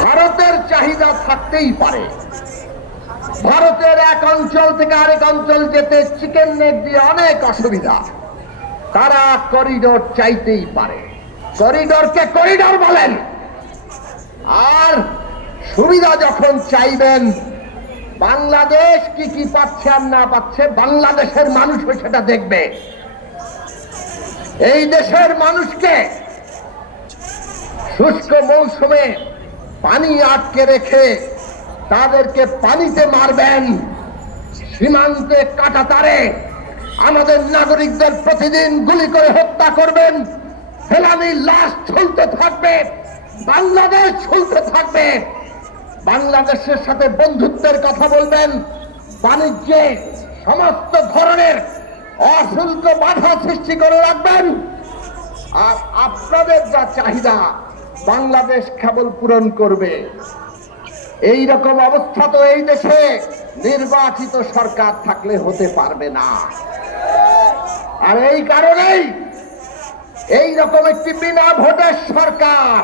ভারতের চাহিদা থাকতেই পারে। ভারতের এক অঞ্চল থেকে আরেক অঞ্চল যেতে চিকেন নেক দিয়ে অনেক অসুবিধা, তারা করিডোর চাইতেই পারে। করিডোরকে করিডোর বলেন। আর সুবিধা যখন চাইবেন, বাংলাদেশ কি কি পাচ্ছে আর না পাচ্ছে বাংলাদেশের মানুষও সেটা দেখবে। এই দেশের মানুষকে শুষ্ক মৌসুমে পানি আটকে রেখে তাদেরকে পানিতে মারবেন, সীমান্তে কাঁটাতারে আমাদের নাগরিকদের প্রতিদিন গুলি করে হত্যা করবেন, ফেলানির লাশ ঝুলতে থাকবে, বাংলাদেশ ঝুলতে থাকবে। বাংলাদেশের সাথে বন্ধুত্বের কথা বলবেন, বাণিজ্যে সমস্ত ধরনের অশুল্ক বাধা সৃষ্টি করে রাখবেন। আর আপনাদের যা চাহিদা বাংলাদেশ কেবল পূরণ করবে। এই রকম অবস্থা তো এই দেশে নির্বাচিত সরকার থাকলে হতে পারবে না। আর এই কারণেই এই রকম একটি বিনা ভোটের সরকার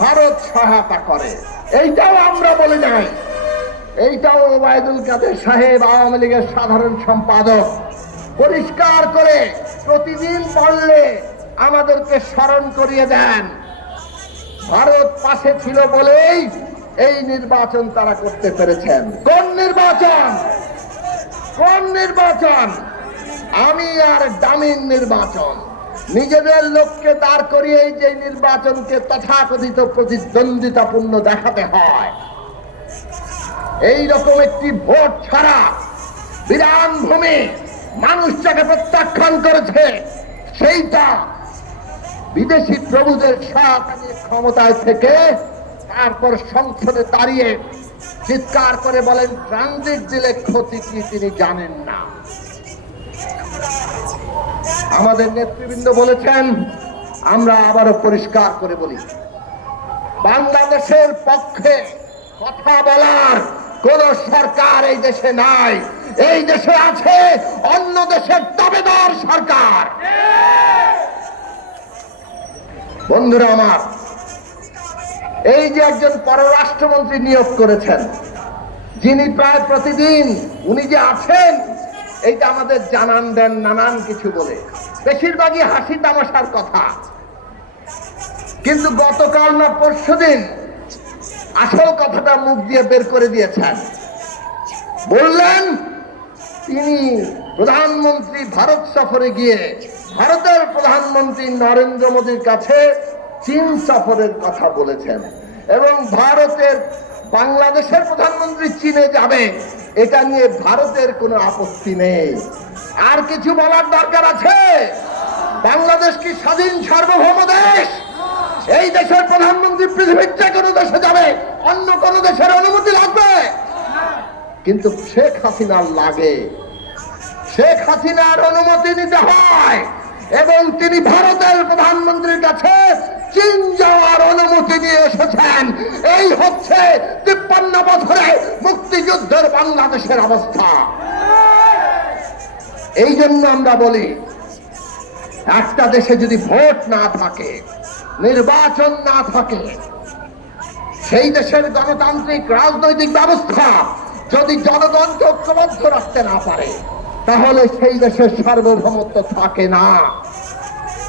ভারত সহায়তা করে, এইটাও আমরা বলে যাই। এইটাও ওবায়দুল কাদের সাহেব, আওয়ামী লীগের সাধারণ সম্পাদক, পরিষ্কার করে প্রতিদিন পড়লে আমাদেরকে স্মরণ করিয়ে দেন। ভারত পাশে ছিল বলেই এই নির্বাচন তারা করতে পেরেছেন। কোন নির্বাচন? কোন নির্বাচন? আমি আর দামিন নির্বাচন। নিজেদের লোককে দাঁড় করিয়ে যে নির্বাচনকে তথাকথিত প্রতিদ্বন্দ্বিতাপূর্ণ দেখাতে হয়, এই রকম একটি ভোট ছাড়া বিরান ভূমি মানুষ যাকে প্রত্যাখ্যান করেছে, সেইটা বিদেশি প্রভুদের সাথে ক্ষমতায় থেকে তারপর সংসদে দাঁড়িয়ে চিৎকার করে বলেন ট্রানজিট দিলে ক্ষতি কি তিনি জানেন না। আমাদের নেতৃবৃন্দ বলেছেন, আমরা আবারও পরিষ্কার করে বলি, বাংলাদেশের পক্ষে কথা বলার কোন সরকার এই দেশে নাই। এই দেশে আছে অন্য দেশের দাবেদার সরকার। বন্ধুরা আমার, এই যে একজন পররাষ্ট্রমন্ত্রী নিয়োগ করেছেন, যিনি প্রায় প্রতিদিন উনি যে আছেন এইটা আমাদের জানান দেন নানান কিছু বলে, বেশিরভাগই হাসি তামাশার কথা। কিন্তু গতকাল না পরশুদিন আসল কথাটা মুখ দিয়ে বের করে দিয়েছেন। বললেন তিনি প্রধানমন্ত্রী ভারত সফরে গিয়ে ভারতের প্রধানমন্ত্রী নরেন্দ্র মোদীর কাছে চীন সফরের কথা বলেছেন এবং ভারতের বাংলাদেশের প্রধানমন্ত্রী চীনে যাবে এটা নিয়ে ভারতের কোনো আপত্তি নেই। আর কিছু বলার দরকার আছে? বাংলাদেশ কি স্বাধীন সার্বভৌম দেশ? এই দেশের প্রধানমন্ত্রী পৃথিবীর যে কোনো দেশে যাবে, অন্য কোন দেশের অনুমতি লাগবে? কিন্তু শেখ হাসিনার লাগে। শেখ হাসিনার অনুমতি নিতে হয় এবং তিনি ভারতের প্রধানমন্ত্রীর কাছে চীন যাওয়ার অনুমতি নিয়ে এসেছেন। এই হচ্ছে 53 বছরে মুক্তিযুদ্ধের বাংলাদেশের অবস্থা। এই জন্য আমরা বলি, একটা দেশে যদি ভোট না থাকে, নির্বাচন না থাকে, সেই দেশের গণতান্ত্রিক রাজনৈতিক ব্যবস্থা যদি জনগণকে ঐক্যবদ্ধ রাখতে না পারে, তাহলে সেই দেশের সার্বভৌমত্ব থাকে না।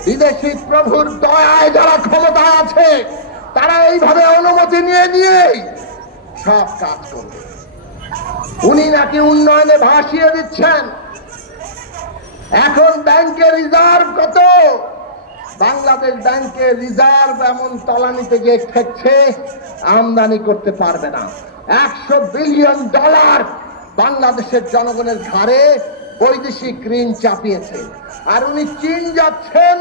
বিদেশি প্রভুর দয়ায় যারা ক্ষমতায় আছে তারা এইভাবে অনুমতি নিয়েই সব কাজ করবে। উনি নাকি উন্নয়নে ভাসিয়ে দিচ্ছেন। এখন ব্যাংকের রিজার্ভ কত? বাংলাদেশ ব্যাংকের রিজার্ভ এমন তলানিতে গিয়ে ঠেকছে, আমদানি করতে পারবে না। $100 বিলিয়ন বাংলাদেশের জনগণের ঘাড়ে বৈদেশিক ঋণ চাপিয়েছে। আর উনি চীন যাচ্ছেন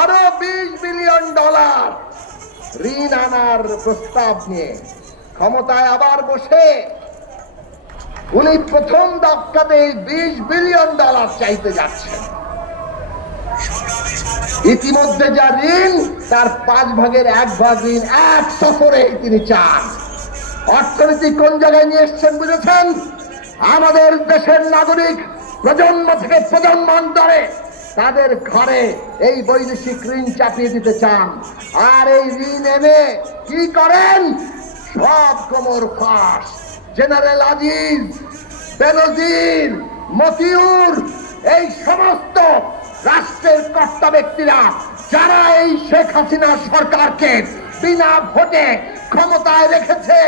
আরো $20 বিলিয়ন ঋণ আনার প্রস্তাব নিয়ে। ক্ষমতায় আবার বসে উনি প্রথম ধাক্কাতে $20 বিলিয়ন চাইতে যাচ্ছেন। ইতিমধ্যে যা ঋণ তার 5 ভাগের 1 ভাগ ঋণ এক সফরে তিনি চান। অর্থনীতি কোন জায়গায় নিয়ে এসছেন বুঝেছেন? আমাদের দেশের নাগরিক প্রজন্ম থেকে প্রজন্মান্তরে তাদের ঘরে এই বৈদেশিক ঋণ চাপিয়ে দিতে চান। আর এই ঋণ এনে কি করেন? সব কোমর ফাঁস। জেনারেল আজিজ, বেনজির, মতিউর, এই সমস্ত রাষ্ট্রের কর্তা ব্যক্তিরা যারা এই শেখ হাসিনা সরকারকে বিনা ভোটে ক্ষমতায় রেখেছে,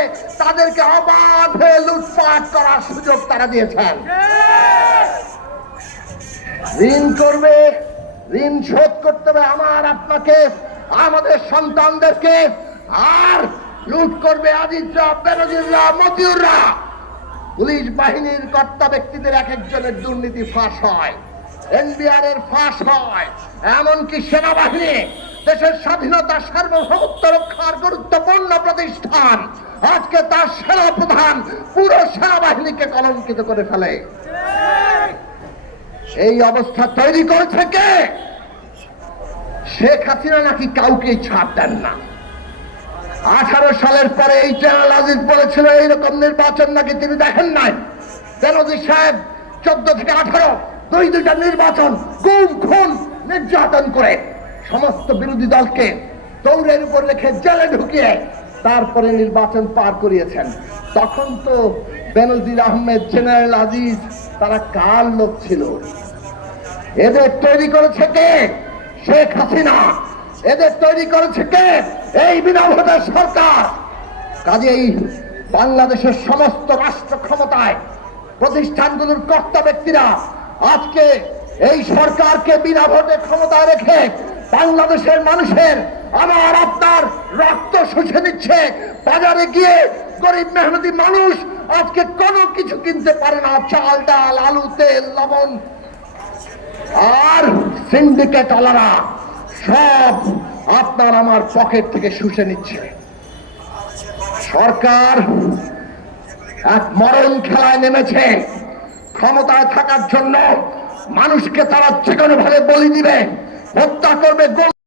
তাদেরকে অবাধে লুটপাট করার সুযোগ তারা দিয়েছেন। ঋণ করবে, ঋণ শোধ করতে হবে আমার আপনাকে, আমাদের সন্তানদেরকে। আর লুট করবে আজিজরা, বেনজিররা, মতিউররা। পুলিশ বাহিনীর কর্তা ব্যক্তিদের এক একজনের দুর্নীতি ফাঁস হয়, এনবিআর এর ফাঁস হয়, এমনকি সেনাবাহিনী, দেশের স্বাধীনতা সার্বভৌমত্ব রক্ষার গুরুত্বপূর্ণ প্রতিষ্ঠান, আজকে তার সেনা প্রধান পুরো সেনাবাহিনীকে কলঙ্কিত করে ফেলে। এই অবস্থা তৈরি করেছে কে? শেখ হাসিনা নাকি কাউকে ছাড় দেন না। 18 সালের পরে এই জেনারেল আজিজ বলেছিল এইরকম নির্বাচন নাকি তিনি দেখেন নাই। বেনজির সাহেব 14 থেকে 18 দুইটা নির্বাচন গুম খুন নির্যাতন করে সমস্ত বিরোধী দলকে দৌড়ের উপর রেখে জেলে ঢুকিয়ে তারপরে নির্বাচন পার করিয়েছেন। তখন তো বেনজির আহমেদ, জেনারেল আজিজ তারা কার লোক ছিল? এদের তৈরি করেছে কে? শেখ হাসিনা। এদের তৈরি করেছে কে? এই বিনা ভোটের সরকার। কাজেই বাংলাদেশের সমস্ত রাষ্ট্র ক্ষমতায় প্রতিষ্ঠানগুলোর কর্তা ব্যক্তিরা আজকে এই সরকারকে বিনা ভোটে ক্ষমতায় রেখে বাংলাদেশের মানুষের, আমার আপনার রক্ত শুষে দিচ্ছে। বাজারে গিয়ে গরিব মেহনতি মানুষ আজকে কোনো কিছু কিনতে পারে না, চাল, ডাল, আলু, তেল, লবণ। আর সিন্ডিকেট ওয়ালারা সব আপনার আমার পকেট থেকে শুষে নিচ্ছে। সরকার এক মরণ খেলায় নেমেছে। ক্ষমতায় থাকার জন্য মানুষকে তারা যে কোনো ভাবে বলি দিবে, হত্যা করবে।